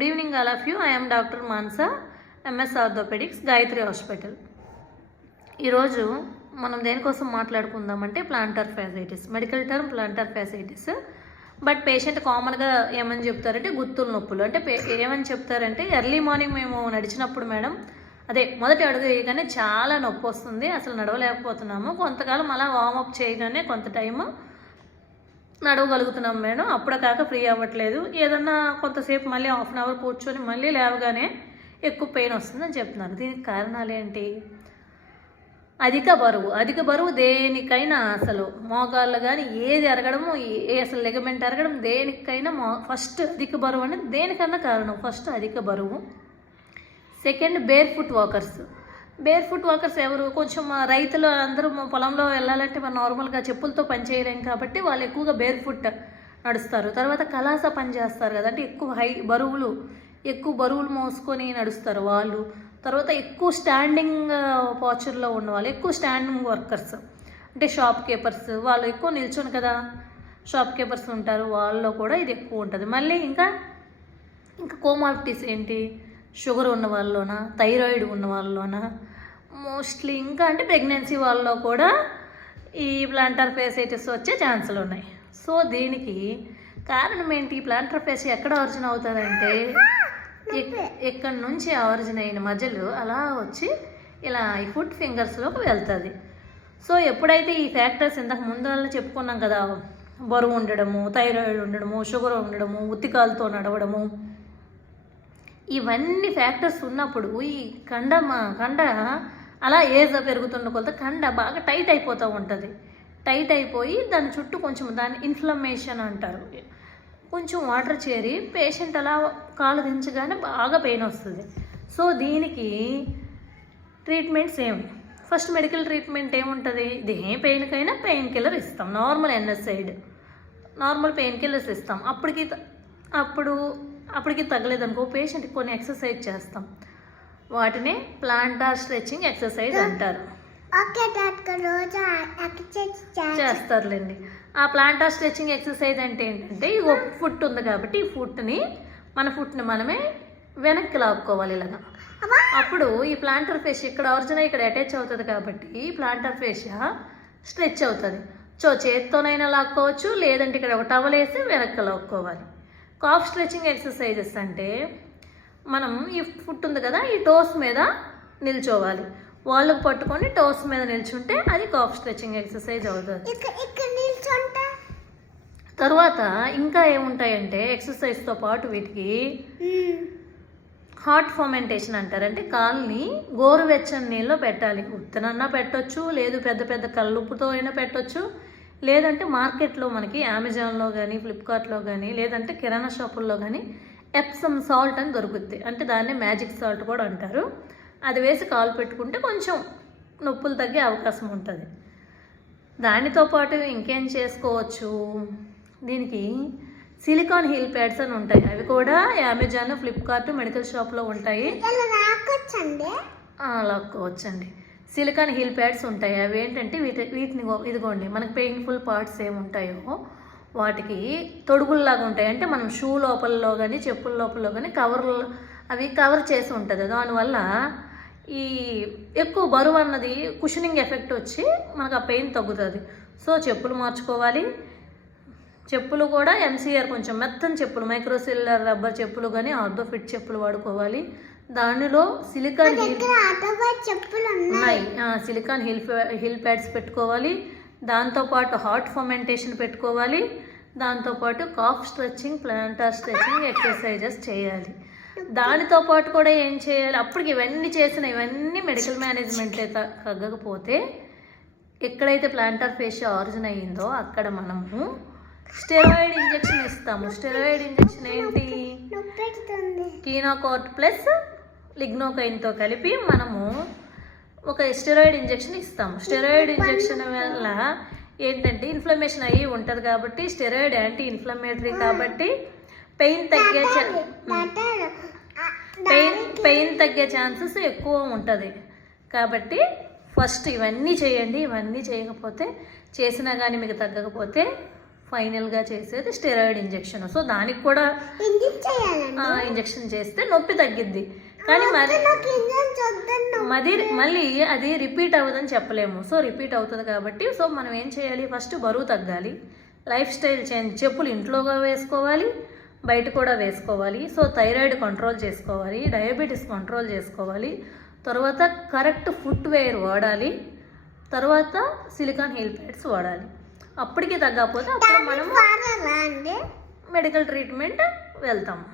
Good evening all of you. I am doctor Mansa, MS orthopaedics, Gayatri hospital. ఈరోజు మనం దేనికోసం మాట్లాడుకుందామంటే plantar fasciitis, medical term plantar fasciitis. But patient కామన్గా ఏమని చెప్తారంటే గుత్తుల నొప్పులు. అంటే ఏమని చెప్తారంటే ఎర్లీ మార్నింగ్ మేము నడిచినప్పుడు మేడం, అదే మొదటి అడుగు వేయగానే చాలా నొప్పి వస్తుంది, అసలు నడవలేకపోతున్నాము. కొంతకాలం అలా వార్మప్ చేయగానే కొంత టైము నడవగలుగుతున్నాం మేడం, అప్పుడే కాక ఫ్రీ అవ్వట్లేదు. ఏదన్నా కొంతసేపు మళ్ళీ హాఫ్ అన్ అవర్ కూర్చొని మళ్ళీ లేవగానే ఎక్కువ పెయిన్ వస్తుందని చెప్తున్నారు. దీనికి కారణాలు ఏంటి? అధిక బరువు దేనికైనా, అసలు మోకాళ్ళు కానీ ఏది అరగడము, అసలు లెగమెంట్ అరగడం, దేనికైనా ఫస్ట్ అధిక బరువు అనేది దేనికన్నా కారణం. ఫస్ట్ అధిక బరువు. సెకండ్ బేర్ ఫుట్ వాకర్స్ ఎవరు? కొంచెం రైతులు అందరూ పొలంలో వెళ్ళాలంటే మనం నార్మల్గా చెప్పులతో పని చేయలేం కాబట్టి వాళ్ళు ఎక్కువగా బేర్ ఫుట్ నడుస్తారు. తర్వాత కలాస పని చేస్తారు కదా, అంటే ఎక్కువ బరువులు మోసుకొని నడుస్తారు వాళ్ళు. తర్వాత ఎక్కువ స్టాండింగ్ పోచర్లో ఉన్నవాళ్ళు, ఎక్కువ స్టాండింగ్ వర్కర్స్ అంటే షాప్ కీపర్స్, వాళ్ళు ఎక్కువ నిల్చొని కదా షాప్ కీపర్స్ ఉంటారు, వాళ్ళలో కూడా ఇది ఎక్కువ ఉంటుంది. మళ్ళీ ఇంకా కోమార్బిడిటీస్ ఏంటి? షుగర్ ఉన్న వాళ్ళలోనా, థైరాయిడ్ ఉన్న వాళ్ళలోన, మోస్ట్లీ ఇంకా అంటే ప్రెగ్నెన్సీ వాళ్ళలో కూడా ఈ ప్లాంటర్ ఫ్యాసైటిస్ వచ్చే ఛాన్సులు ఉన్నాయి. సో దీనికి కారణం ఏంటి? ప్లాంటర్ ఫ్యాసైటిస్ ఎక్కడ ఆరిజిన్ అవుతుందంటే ఇక్కడ నుంచి ఆరిజిన్ అయిన మధ్యలో అలా వచ్చి ఇలా ఈ ఫుట్ ఫింగర్స్లోకి వెళ్తుంది. సో ఎప్పుడైతే ఈ ఫ్యాక్టర్స్ ఇంతకు ముందు చెప్పుకున్నాం కదా, బరువు ఉండడము, థైరాయిడ్ ఉండడము, షుగర్ ఉండడము, ఉత్తికాలతో నడవడము, ఇవన్నీ ఫ్యాక్టర్స్ ఉన్నప్పుడు ఈ కండ అలా ఏజ్ పెరుగుతున్న కొలత కండ బాగా టైట్ అయిపోతూ ఉంటుంది. టైట్ అయిపోయి దాని చుట్టూ కొంచెం దాన్ని ఇన్ఫ్లమేషన్ అంటారు. కొంచెం వాటర్ చేరి పేషెంట్ అలా కాలు దించగానే బాగా పెయిన్ వస్తుంది. సో దీనికి ట్రీట్మెంట్స్ ఏమి? ఫస్ట్ మెడికల్ ట్రీట్మెంట్ ఏముంటుంది? ఇది ఏ పెయిన్కైనా పెయిన్ కిల్లర్ ఇస్తాం, normal NSAID, normal pain killers ఇస్తాం. అప్పటికి తగ్గలేదనుకో పేషెంట్కి కొన్ని ఎక్సర్సైజ్ చేస్తాం, వాటిని ప్లాంటార్ స్ట్రెచింగ్ ఎక్సర్సైజ్ అంటారు. చేస్తారులేండి. ఆ ప్లాంటార్ స్ట్రెచింగ్ ఎక్సర్సైజ్ అంటే ఏంటంటే, ఈ ఫుట్ ఉంది కాబట్టి ఈ ఫుట్ని మనమే వెనక్కి లాక్కోవాలి ఇలాగా. అప్పుడు ఈ ప్లాంటర్ ఫేషియా ఇక్కడ ఒరిజినల్ ఇక్కడ అటాచ్ అవుతుంది కాబట్టి ఈ ప్లాంటర్ ఫేషియా స్ట్రెచ్ అవుతుంది. సో చేత్తోనైనా లాక్కోవచ్చు, లేదంటే ఇక్కడ ఒక టవల్ వేసి వెనక్కి లాక్కోవాలి. కాఫ్ స్ట్రెచింగ్ ఎక్సర్సైజెస్ అంటే మనం ఈ ఫుట్ ఉంది కదా, ఈ టోస్ మీద నిల్చోవాలి, వాళ్ళకు పట్టుకొని టోస్ మీద నిల్చుంటే అది కాఫ్ స్ట్రెచింగ్ ఎక్సర్సైజ్ అవుతుంది. తర్వాత ఇంకా ఏముంటాయంటే ఎక్సర్సైజ్తో పాటు వీటికి హాట్ ఫర్మెంటేషన్ అంటారు. అంటే కాల్ని గోరువెచ్చని నీళ్ళలో పెట్టాలి. ఉత్తనన్నా పెట్టొచ్చు, లేదు పెద్ద కల్లుప్పుతో అయినా పెట్టొచ్చు, లేదంటే మార్కెట్లో మనకి అమెజాన్లో కానీ ఫ్లిప్కార్ట్లో కానీ లేదంటే కిరాణా షాపుల్లో కానీ ఎప్సమ్ సాల్ట్ అని దొరుకుద్ది. అంటే దాన్నే మ్యాజిక్ సాల్ట్ కూడా అంటారు. అది వేసి కాలు పెట్టుకుంటే కొంచెం నొప్పులు తగ్గే అవకాశం ఉంటుంది. దానితో పాటు ఇంకేం చేసుకోవచ్చు? దీనికి సిలికాన్ హీల్ ప్యాడ్స్ అని ఉంటాయి, అవి కూడా అమెజాన్, ఫ్లిప్కార్ట్, మెడికల్ షాప్లో ఉంటాయి, లాక్కోవచ్చండి. సిలికాన్ హీల్ ప్యాడ్స్ ఉంటాయి. అవి ఏంటంటే వీటిని ఇదిగోండి, మనకి పెయిన్ఫుల్ పార్ట్స్ ఏముంటాయో వాటికి తొడుగుల్లాగా ఉంటాయి. అంటే మనం షూ లోపలలో కానీ చెప్పుల లోపలలో కానీ అవి కవర్ చేసి ఉంటుంది. దానివల్ల ఈ ఎక్కువ బరువు అన్నది కుషనింగ్ ఎఫెక్ట్ వచ్చి మనకు ఆ పెయిన్ తగ్గుతుంది. సో చెప్పులు మార్చుకోవాలి. చెప్పులు కూడా MCR కొంచెం మెత్తని చెప్పులు, మైక్రోసిల్లర్ రబ్బర్ చెప్పులు కానీ ఆర్థోఫిట్ చెప్పులు వాడుకోవాలి. దానిలో సిలికాన్ హీల్ ప్యాడ్స్ పెట్టుకోవాలి. దాంతోపాటు హాట్ ఫర్మెంటేషన్ పెట్టుకోవాలి. దాంతోపాటు calf stretching, plantar stretching exercises చేయాలి. దానితో పాటు కూడా ఏం చేయాలి? అప్పటికి ఇవన్నీ మెడికల్ మేనేజ్మెంట్లే తగ్గకపోతే ఎక్కడైతే ప్లాంటార్ ఫేషియా ఆరిజిన్ అయ్యిందో అక్కడ మనము స్టెరాయిడ్ ఇంజెక్షన్ ఇస్తాము. స్టెరాయిడ్ ఇంజెక్షన్ ఏంటి? కీనోకార్ట్ ప్లస్ లిగ్నోకైన్తో కలిపి మనము ఒక స్టెరాయిడ్ ఇంజెక్షన్ ఇస్తాము. స్టెరాయిడ్ ఇంజెక్షన్ వల్ల ఏంటంటే ఇన్ఫ్లమేషన్ అయ్యి ఉంటుంది కాబట్టి, స్టెరాయిడ్ యాంటీ ఇన్ఫ్లమేటరీ కాబట్టి పెయిన్ తగ్గే ఛాన్సెస్ ఎక్కువ ఉంటుంది. కాబట్టి ఫస్ట్ ఇవన్నీ చేయండి. ఇవన్నీ చేయకపోతే, చేసినా కానీ మీకు తగ్గకపోతే ఫైనల్గా చేసేది స్టెరాయిడ్ ఇంజెక్షన్. సో దానికి కూడా ఇంజెక్షన్ చేస్తే నొప్పి తగ్గిద్ది. కానీ మళ్ళీ అది రిపీట్ అవ్వదని చెప్పలేము. సో రిపీట్ అవుతుంది కాబట్టి సో మనం ఏం చేయాలి, ఫస్ట్ బరువు తగ్గాలి, లైఫ్ స్టైల్ చేంజ్, చెప్పులు ఇంట్లోగా వేసుకోవాలి, బయట కూడా వేసుకోవాలి. సో థైరాయిడ్ కంట్రోల్ చేసుకోవాలి, డయాబెటీస్ కంట్రోల్ చేసుకోవాలి, తర్వాత కరెక్ట్ ఫుట్వేర్ వాడాలి, తర్వాత సిలికాన్ హీల్ ప్యాడ్స్ వాడాలి. అప్పటికి తగ్గకపోతే అప్పుడు మనము మెడికల్ ట్రీట్మెంట్ వెళ్తాము.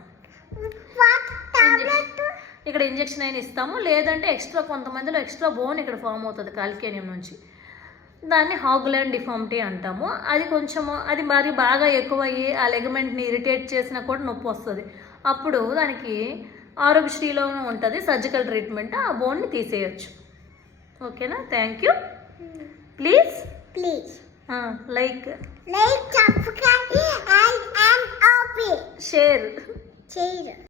ఇక్కడ ఇంజెక్షన్ అయినా ఇస్తాము, లేదంటే ఎక్స్ట్రా కొంతమందిలో ఎక్స్ట్రా బోన్ ఇక్కడ ఫామ్ అవుతుంది కాల్కేనియం నుంచి, దాన్ని హాగ్లాండ్ డిఫార్మిటీ అంటాము. అది కొంచెము అది మరి బాగా ఎక్కువయ్యి ఆ లెగమెంట్ని ఇరిటేట్ చేసినా కూడా నొప్పి వస్తుంది. అప్పుడు దానికి ఆరోగ్యశ్రీలోనూ ఉంటుంది సర్జికల్ ట్రీట్మెంట్, ఆ బోన్ని తీసేయచ్చు. ఓకేనా? Thank you. Please like subscribe and share.